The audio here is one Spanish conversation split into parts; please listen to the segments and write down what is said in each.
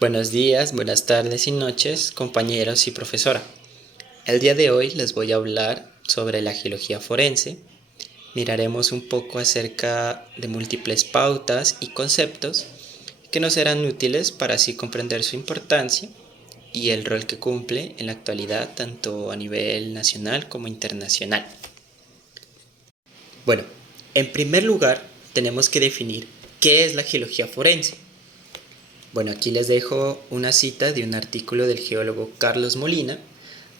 Buenos días, buenas tardes y noches, compañeros y profesora. El día de hoy les voy a hablar sobre la geología forense. Miraremos un poco acerca de múltiples pautas y conceptos que nos serán útiles para así comprender su importancia y el rol que cumple en la actualidad tanto a nivel nacional como internacional. Bueno, en primer lugar tenemos que definir qué es la geología forense. Bueno, aquí les dejo una cita de un artículo del geólogo Carlos Molina,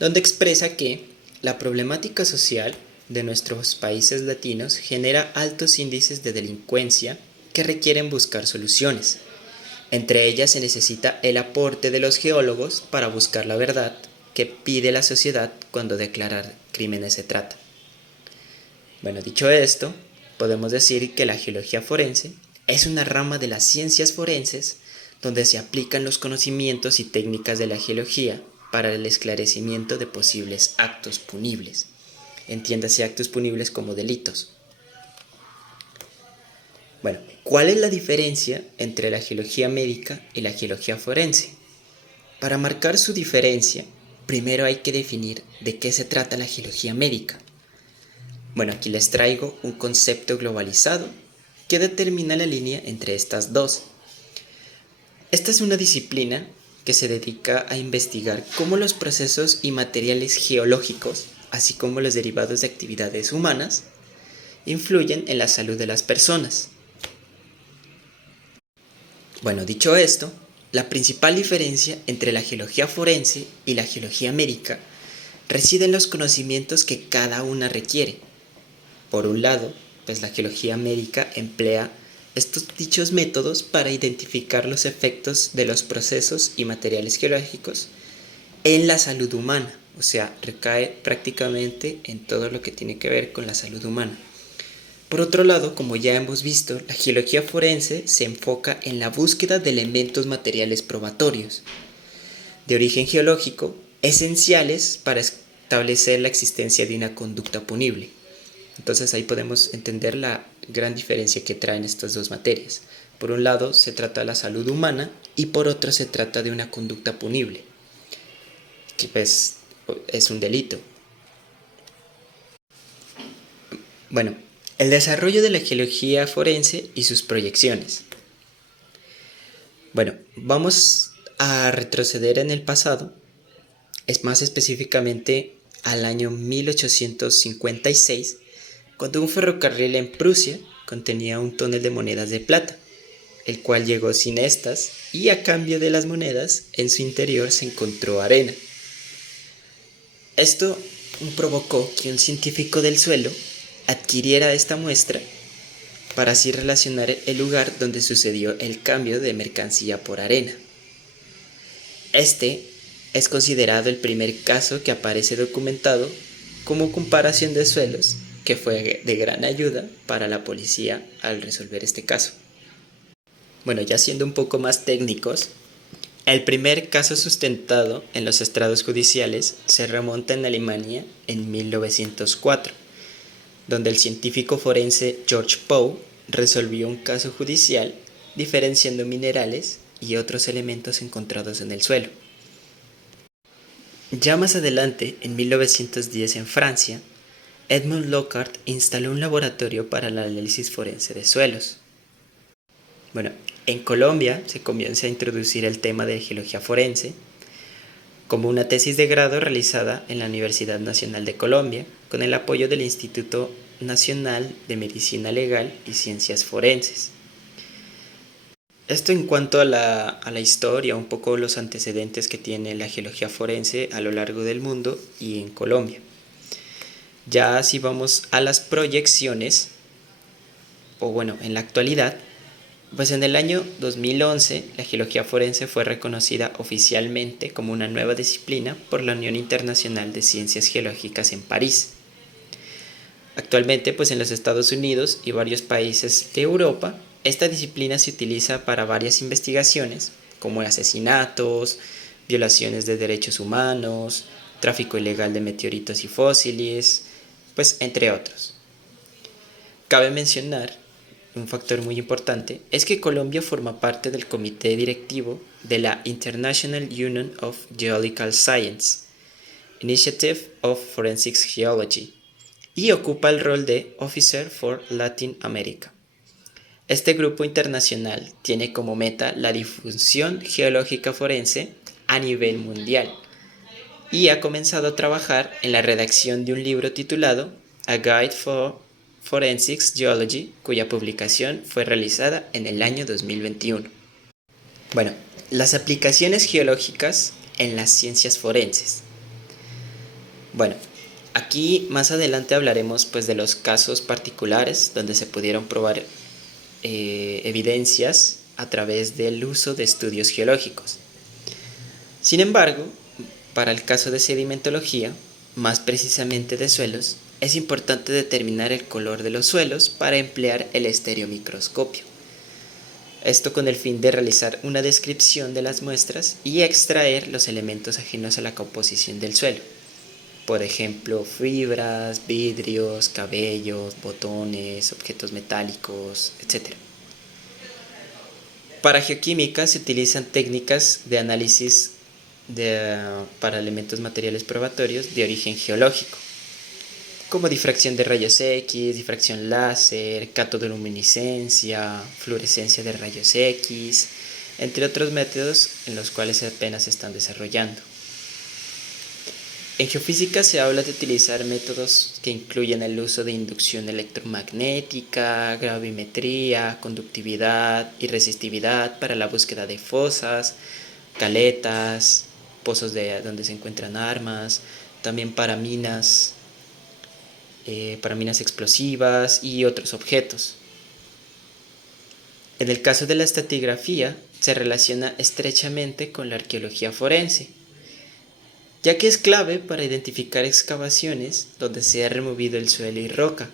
donde expresa que la problemática social de nuestros países latinos genera altos índices de delincuencia que requieren buscar soluciones. Entre ellas se necesita el aporte de los geólogos para buscar la verdad que pide la sociedad cuando declarar crímenes se trata. Bueno, dicho esto, podemos decir que la geología forense es una rama de las ciencias forenses donde se aplican los conocimientos y técnicas de la geología para el esclarecimiento de posibles actos punibles. Entiéndase actos punibles como delitos. Bueno, ¿cuál es la diferencia entre la geología médica y la geología forense? Para marcar su diferencia, primero hay que definir de qué se trata la geología médica. Bueno, aquí les traigo un concepto globalizado que determina la línea entre estas dos. Esta es una disciplina que se dedica a investigar cómo los procesos y materiales geológicos, así como los derivados de actividades humanas, influyen en la salud de las personas. Bueno, dicho esto, la principal diferencia entre la geología forense y la geología médica reside en los conocimientos que cada una requiere. Por un lado, pues la geología médica emplea estos dichos métodos para identificar los efectos de los procesos y materiales geológicos en la salud humana, o sea, recae prácticamente en todo lo que tiene que ver con la salud humana. Por otro lado, como ya hemos visto, la geología forense se enfoca en la búsqueda de elementos materiales probatorios de origen geológico esenciales para establecer la existencia de una conducta punible. Entonces ahí podemos entender la gran diferencia que traen estas dos materias. Por un lado se trata de la salud humana y por otro se trata de una conducta punible, que pues es un delito. Bueno, el desarrollo de la geología forense y sus proyecciones. Bueno, vamos a retroceder en el pasado, es más específicamente al año 1856, cuando un ferrocarril en Prusia contenía un tonel de monedas de plata, el cual llegó sin estas y a cambio de las monedas en su interior se encontró arena. Esto provocó que un científico del suelo adquiriera esta muestra para así relacionar el lugar donde sucedió el cambio de mercancía por arena. Este es considerado el primer caso que aparece documentado como comparación de suelos, que fue de gran ayuda para la policía al resolver este caso. Bueno, ya siendo un poco más técnicos, el primer caso sustentado en los estrados judiciales se remonta en Alemania en 1904, donde el científico forense George Poe resolvió un caso judicial diferenciando minerales y otros elementos encontrados en el suelo. Ya más adelante, en 1910 en Francia, Edmond Locard instaló un laboratorio para el análisis forense de suelos. Bueno, en Colombia se comienza a introducir el tema de geología forense como una tesis de grado realizada en la Universidad Nacional de Colombia con el apoyo del Instituto Nacional de Medicina Legal y Ciencias Forenses. Esto en cuanto a la historia, un poco los antecedentes que tiene la geología forense a lo largo del mundo y en Colombia. Ya si vamos a las proyecciones, o bueno, en la actualidad, pues en el año 2011 la geología forense fue reconocida oficialmente como una nueva disciplina por la Unión Internacional de Ciencias Geológicas en París. Actualmente, pues en los Estados Unidos y varios países de Europa, esta disciplina se utiliza para varias investigaciones, como asesinatos, violaciones de derechos humanos, tráfico ilegal de meteoritos y fósiles, pues entre otros. Cabe mencionar un factor muy importante, es que Colombia forma parte del comité directivo de la International Union of Geological Science, Initiative of Forensic Geology, y ocupa el rol de Officer for Latin America. Este grupo internacional tiene como meta la difusión geológica forense a nivel mundial y ha comenzado a trabajar en la redacción de un libro titulado A Guide for Forensic Geology, cuya publicación fue realizada en el año 2021. Bueno, las aplicaciones geológicas en las ciencias forenses. Bueno, aquí más adelante hablaremos pues de los casos particulares donde se pudieron probar evidencias a través del uso de estudios geológicos. Sin embargo, para el caso de sedimentología, más precisamente de suelos, es importante determinar el color de los suelos para emplear el estereomicroscopio. Esto con el fin de realizar una descripción de las muestras y extraer los elementos ajenos a la composición del suelo. Por ejemplo, fibras, vidrios, cabellos, botones, objetos metálicos, etc. Para geoquímica se utilizan técnicas de análisis para elementos materiales probatorios de origen geológico, como difracción de rayos X, difracción láser, catodoluminiscencia, fluorescencia de rayos X, entre otros métodos en los cuales apenas se están desarrollando. En geofísica se habla de utilizar métodos que incluyen el uso de inducción electromagnética, gravimetría, conductividad y resistividad para la búsqueda de fosas, caletas, pozos donde se encuentran armas, también para minas explosivas y otros objetos. En el caso de la estratigrafía, se relaciona estrechamente con la arqueología forense, ya que es clave para identificar excavaciones donde se ha removido el suelo y roca,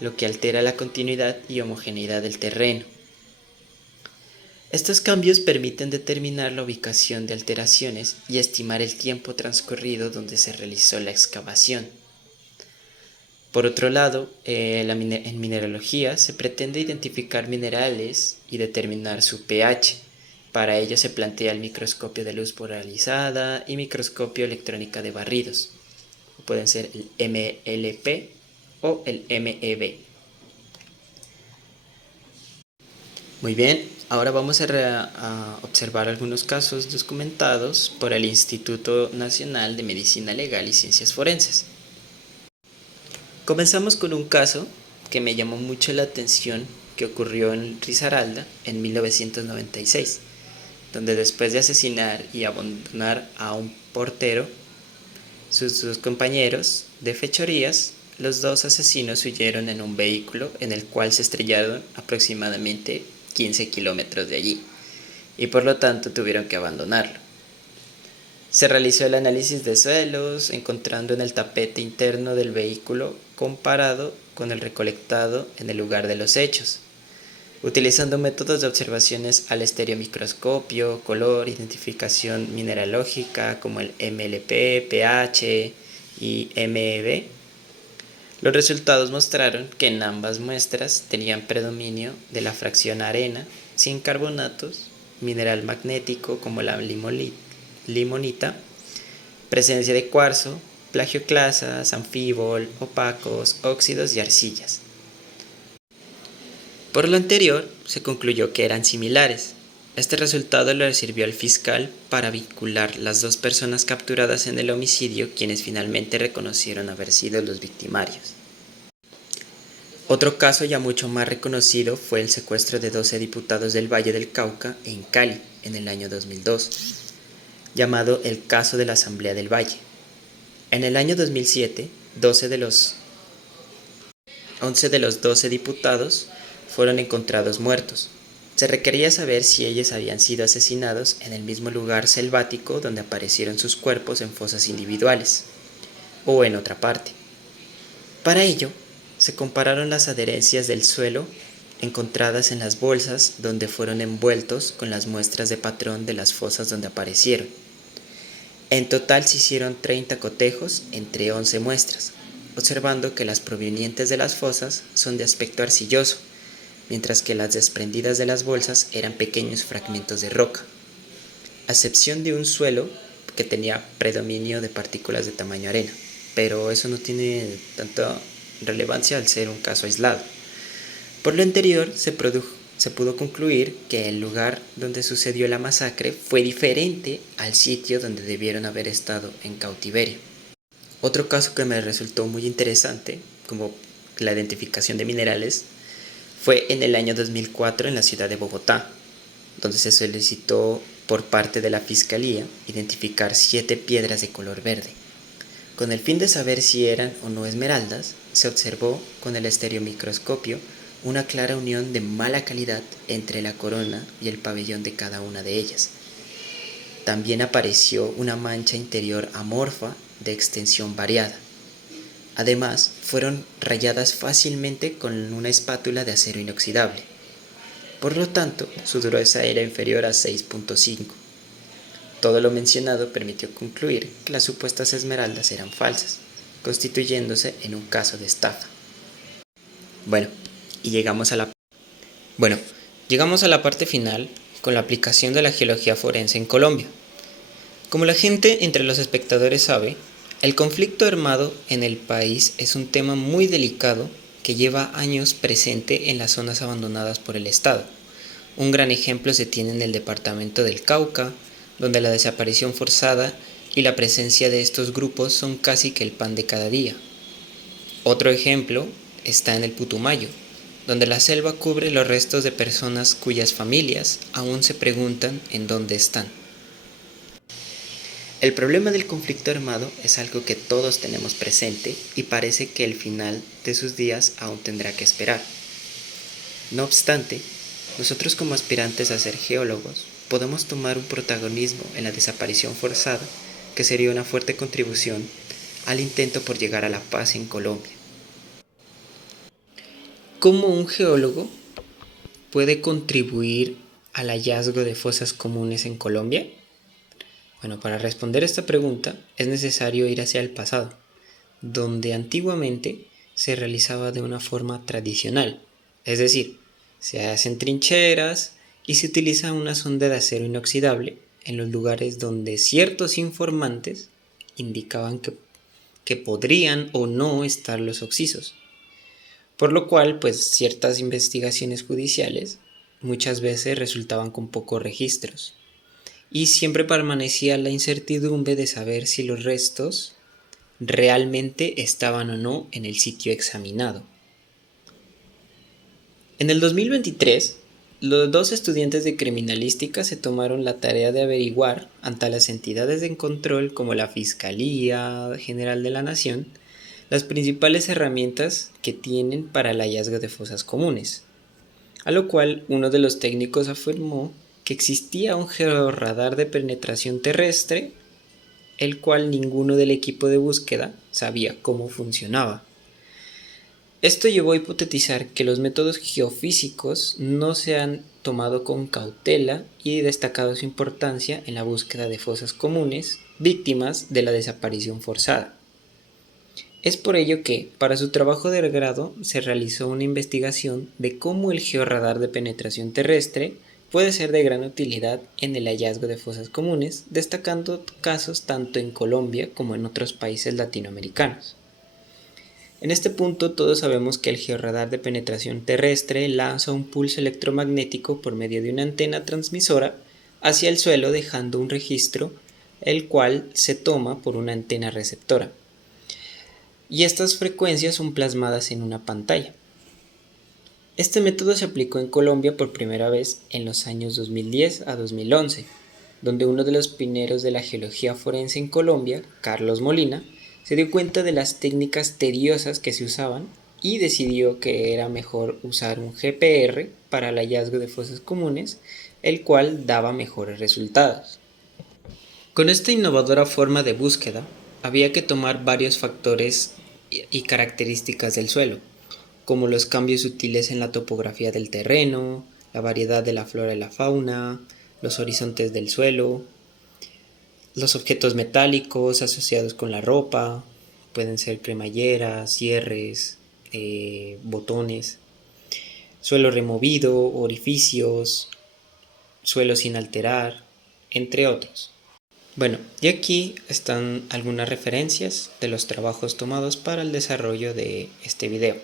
lo que altera la continuidad y homogeneidad del terreno. Estos cambios permiten determinar la ubicación de alteraciones y estimar el tiempo transcurrido donde se realizó la excavación. Por otro lado, en mineralogía se pretende identificar minerales y determinar su pH. Para ello se plantea el microscopio de luz polarizada y microscopio electrónica de barridos. Pueden ser el MLP o el MEB. Muy bien, ahora vamos a observar algunos casos documentados por el Instituto Nacional de Medicina Legal y Ciencias Forenses. Comenzamos con un caso que me llamó mucho la atención que ocurrió en Risaralda en 1996. Donde después de asesinar y abandonar a un portero, sus dos compañeros de fechorías, los dos asesinos huyeron en un vehículo en el cual se estrellaron aproximadamente 15 kilómetros de allí y por lo tanto tuvieron que abandonarlo. Se realizó el análisis de suelos, encontrando en el tapete interno del vehículo comparado con el recolectado en el lugar de los hechos, utilizando métodos de observaciones al estereomicroscopio, color, identificación mineralógica como el MLP, pH y MEB. Los resultados mostraron que en ambas muestras tenían predominio de la fracción arena, sin carbonatos, mineral magnético como la limonita, presencia de cuarzo, plagioclasas, anfibol, opacos, óxidos y arcillas. Por lo anterior, se concluyó que eran similares. Este resultado le sirvió al fiscal para vincular las dos personas capturadas en el homicidio, quienes finalmente reconocieron haber sido los victimarios. Otro caso ya mucho más reconocido fue el secuestro de 12 diputados del Valle del Cauca en Cali en el año 2002, llamado el caso de la Asamblea del Valle. En el año 2007, 11 de los 12 diputados fueron encontrados muertos. Se requería saber si ellos habían sido asesinados en el mismo lugar selvático donde aparecieron sus cuerpos en fosas individuales, o en otra parte. Para ello, se compararon las adherencias del suelo encontradas en las bolsas donde fueron envueltos con las muestras de patrón de las fosas donde aparecieron. En total se hicieron 30 cotejos entre 11 muestras, observando que las provenientes de las fosas son de aspecto arcilloso, mientras que las desprendidas de las bolsas eran pequeños fragmentos de roca, a excepción de un suelo que tenía predominio de partículas de tamaño arena, pero eso no tiene tanta relevancia al ser un caso aislado. Por lo anterior, se pudo concluir que el lugar donde sucedió la masacre fue diferente al sitio donde debieron haber estado en cautiverio. Otro caso que me resultó muy interesante, como la identificación de minerales, fue en el año 2004 en la ciudad de Bogotá, donde se solicitó por parte de la Fiscalía identificar 7 piedras de color verde. Con el fin de saber si eran o no esmeraldas, se observó con el estereomicroscopio una clara unión de mala calidad entre la corona y el pabellón de cada una de ellas. También apareció una mancha interior amorfa de extensión variada. Además, fueron rayadas fácilmente con una espátula de acero inoxidable. Por lo tanto, su dureza era inferior a 6.5. Todo lo mencionado permitió concluir que las supuestas esmeraldas eran falsas, constituyéndose en un caso de estafa. Bueno, y llegamos a la parte final con la aplicación de la geología forense en Colombia. Como la gente entre los espectadores sabe, el conflicto armado en el país es un tema muy delicado que lleva años presente en las zonas abandonadas por el Estado. Un gran ejemplo se tiene en el departamento del Cauca, donde la desaparición forzada y la presencia de estos grupos son casi que el pan de cada día. Otro ejemplo está en el Putumayo, donde la selva cubre los restos de personas cuyas familias aún se preguntan en dónde están. El problema del conflicto armado es algo que todos tenemos presente y parece que el final de sus días aún tendrá que esperar. No obstante, nosotros como aspirantes a ser geólogos podemos tomar un protagonismo en la desaparición forzada que sería una fuerte contribución al intento por llegar a la paz en Colombia. ¿Cómo un geólogo puede contribuir al hallazgo de fosas comunes en Colombia? Bueno, para responder esta pregunta es necesario ir hacia el pasado, donde antiguamente se realizaba de una forma tradicional, es decir, se hacen trincheras y se utiliza una sonda de acero inoxidable en los lugares donde ciertos informantes indicaban que podrían o no estar los occisos. Por lo cual, pues ciertas investigaciones judiciales muchas veces resultaban con pocos registros y siempre permanecía la incertidumbre de saber si los restos realmente estaban o no en el sitio examinado. En el 2023, los 2 estudiantes de criminalística se tomaron la tarea de averiguar ante las entidades de control como la Fiscalía General de la Nación las principales herramientas que tienen para el hallazgo de fosas comunes, a lo cual uno de los técnicos afirmó que existía un georradar de penetración terrestre, el cual ninguno del equipo de búsqueda sabía cómo funcionaba. Esto llevó a hipotetizar que los métodos geofísicos no se han tomado con cautela y destacado su importancia en la búsqueda de fosas comunes víctimas de la desaparición forzada. Es por ello que, para su trabajo de grado, se realizó una investigación de cómo el georradar de penetración terrestre puede ser de gran utilidad en el hallazgo de fosas comunes, destacando casos tanto en Colombia como en otros países latinoamericanos. En este punto todos sabemos que el georradar de penetración terrestre lanza un pulso electromagnético por medio de una antena transmisora hacia el suelo dejando un registro, el cual se toma por una antena receptora. Y estas frecuencias son plasmadas en una pantalla. Este método se aplicó en Colombia por primera vez en los años 2010 a 2011, donde uno de los pioneros de la geología forense en Colombia, Carlos Molina, se dio cuenta de las técnicas tediosas que se usaban y decidió que era mejor usar un GPR para el hallazgo de fosas comunes, el cual daba mejores resultados. Con esta innovadora forma de búsqueda, había que tomar varios factores y características del suelo, como los cambios sutiles en la topografía del terreno, la variedad de la flora y la fauna, los horizontes del suelo, los objetos metálicos asociados con la ropa, pueden ser cremalleras, cierres, botones, suelo removido, orificios, suelo sin alterar, entre otros. Bueno, y aquí están algunas referencias de los trabajos tomados para el desarrollo de este video.